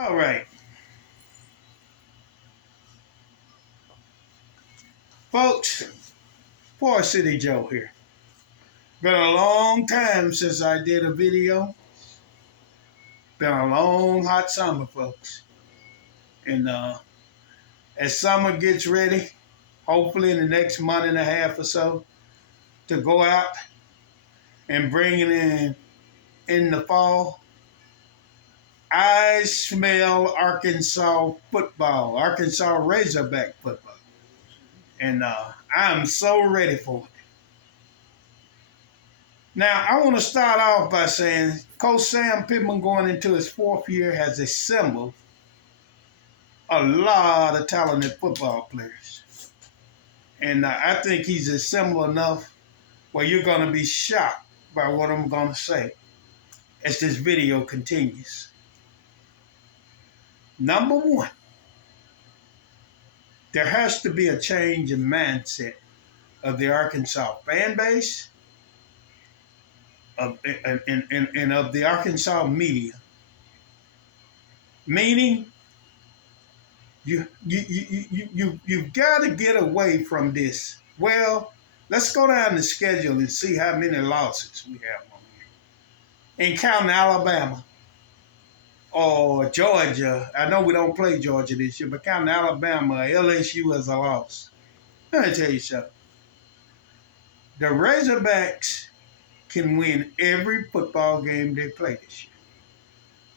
All right, folks, Poor City Joe here. Been a long time since I did a video. Been a long, hot summer, folks. And as summer gets ready, hopefully in the next month and a half or so, to go out and bring it in the fall, I smell Arkansas football, Arkansas Razorback football. And I'm so ready for it. Now, I want to start off by saying Coach Sam Pittman going into his fourth year has assembled a lot of talented football players. And I think he's assembled enough where you're going to be shocked by what I'm going to say as this video continues. Number one, there has to be a change in mindset of the Arkansas fan base and of the Arkansas media. Meaning, you've got to get away from this. Well, let's go down the schedule and see how many losses we have on here. In counting Alabama or Georgia, I know we don't play Georgia this year, but counting Alabama or LSU as a loss. Let me tell you something. The Razorbacks can win every football game they play this year.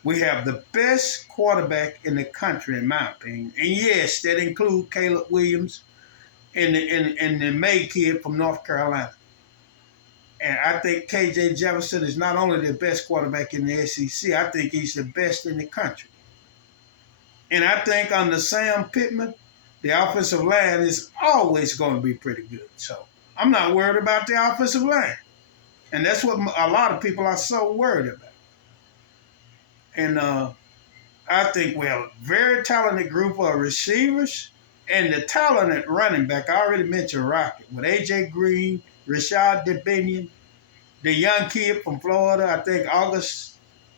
We have the best quarterback in the country, in my opinion. And yes, that includes Caleb Williams and the May kid from North Carolina. And I think KJ Jefferson is not only the best quarterback in the SEC, I think he's the best in the country. And I think under Sam Pittman, the offensive line is always going to be pretty good. So I'm not worried about the offensive line. And that's what a lot of people are so worried about. And I think we have a very talented group of receivers and the talented running back. I already mentioned Rocket with A.J. Green, Rashad DeBinion, the young kid from Florida, I think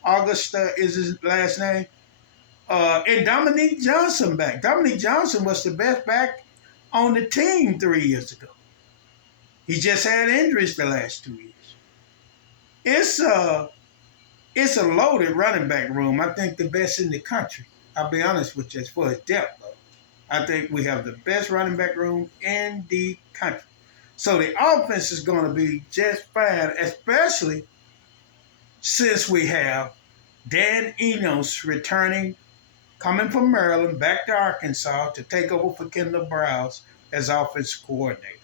Augusta is his last name, and Dominique Johnson back. Dominique Johnson was the best back on the team 3 years ago. He just had injuries the last 2 years. It's a loaded running back room. I think the best in the country. I'll be honest with you, as far as depth goes. I think we have the best running back room in the country. So the offense is going to be just fine, especially since we have Dan Enos returning, coming from Maryland, back to Arkansas to take over for Kendall Browse as offensive coordinator.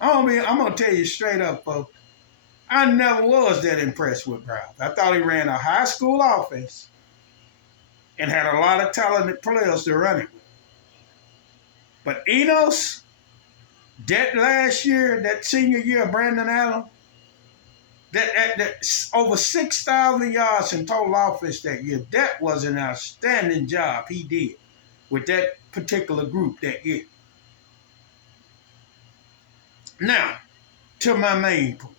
I'm going to tell you straight up, folks, I never was that impressed with Browse. I thought he ran a high school offense and had a lot of talented players to run it with. But Enos, that last year, that senior year of Brandon Allen, that over 6,000 yards in total offense that year, that was an outstanding job he did with that particular group that year. Now, to my main point.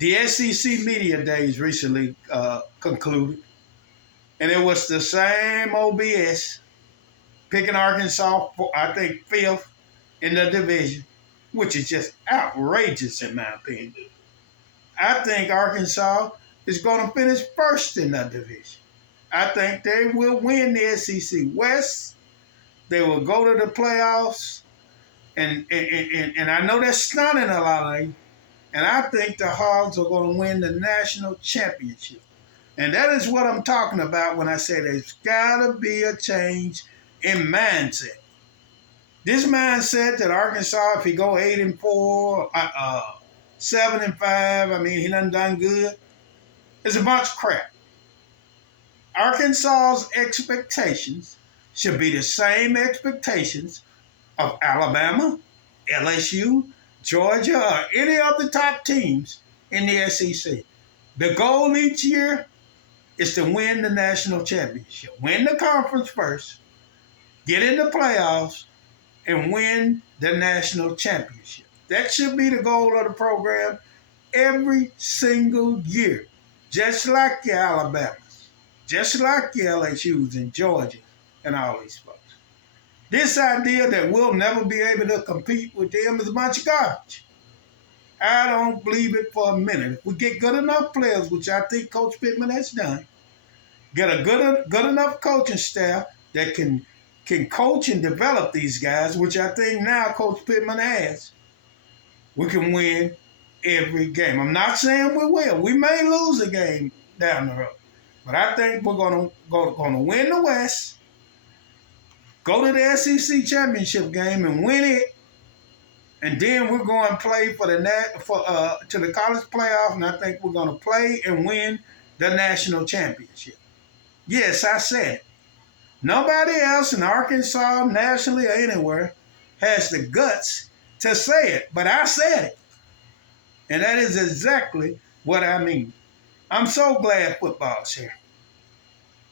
The SEC Media Days recently concluded, and it was the same OBS, picking Arkansas, for, I think, fifth in the division, which is just outrageous in my opinion. I think Arkansas is going to finish first in that division. I think they will win the SEC West. They will go to the playoffs, and I know that's stunning a lot of you. And I think the Hogs are going to win the national championship. And that is what I'm talking about when I say there's got to be a change in mindset. This mindset that Arkansas, if he go 8-4, 7-5, I mean, he done good, is a bunch of crap. Arkansas's expectations should be the same expectations of Alabama, LSU, Georgia, or any of the top teams in the SEC. The goal each year is to win the national championship. Win the conference first, get in the playoffs, and win the national championship. That should be the goal of the program every single year, just like your Alabamas. just like the LSUs and Georgia and all these folks. This idea that we'll never be able to compete with them is a bunch of garbage. I don't believe it for a minute. If we get good enough players, which I think Coach Pittman has done, get a good enough coaching staff that can coach and develop these guys, which I think now Coach Pittman has, we can win every game. I'm not saying we will. We may lose a game down the road, but I think we're gonna win the West, go to the SEC championship game and win it, and then we're going to play to the college playoff, and I think we're going to play and win the national championship. Yes, I said it. Nobody else in Arkansas, nationally, or anywhere has the guts to say it, but I said it. And that is exactly what I mean. I'm so glad football's here.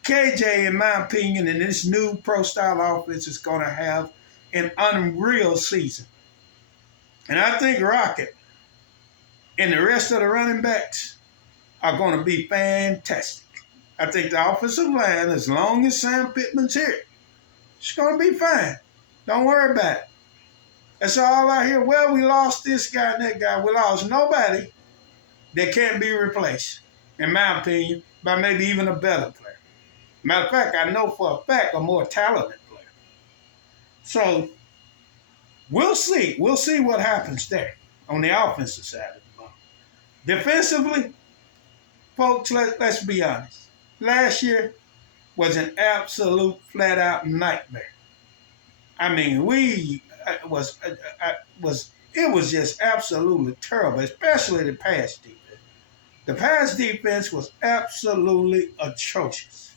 KJ, in my opinion, in this new pro-style offense is going to have an unreal season. And I think Rocket and the rest of the running backs are going to be fantastic. I think the offensive line, as long as Sam Pittman's here, it's going to be fine. Don't worry about it. That's all I hear. Well, we lost this guy and that guy. We lost nobody that can't be replaced, in my opinion, by maybe even a better player. Matter of fact, I know for a fact a more talented player. So we'll see. We'll see what happens there on the offensive side of the ball. Defensively, folks, let's be honest. Last year was an absolute flat-out nightmare. I mean, it was just absolutely terrible, especially the pass defense. The pass defense was absolutely atrocious.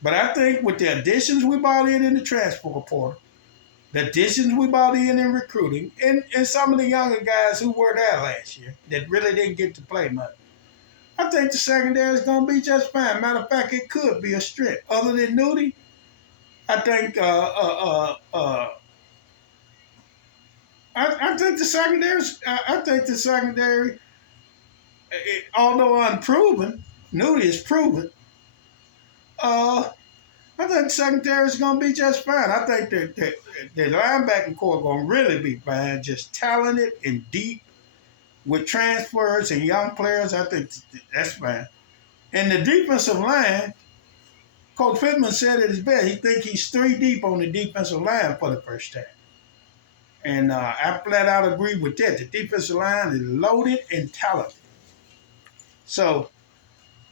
But I think with the additions we brought in the transfer portal, the additions we brought in recruiting, and some of the younger guys who were there last year that really didn't get to play much, I think the secondary is going to be just fine. Matter of fact, it could be a strength. Other than Nudie, I think I think the secondary, although unproven, Nudie is proven. I think the secondary is going to be just fine. I think the linebacking core is going to really be fine, just talented and deep with transfers and young players. I think that's fine. And the defensive line, Coach Pittman said it his best. He thinks he's 3 deep on the defensive line for the first time. And I flat out agree with that. The defensive line is loaded and talented. So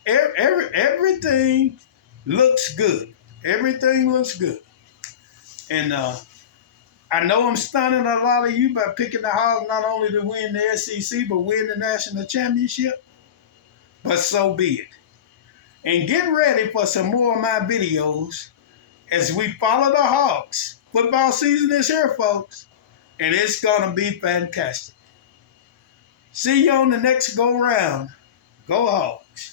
everything looks good. Everything looks good. And I know I'm stunning a lot of you by picking the Hogs not only to win the SEC, but win the national championship. But so be it. And get ready for some more of my videos as we follow the Hogs. Football season is here, folks. And it's going to be fantastic. See you on the next go-round. Go Hogs.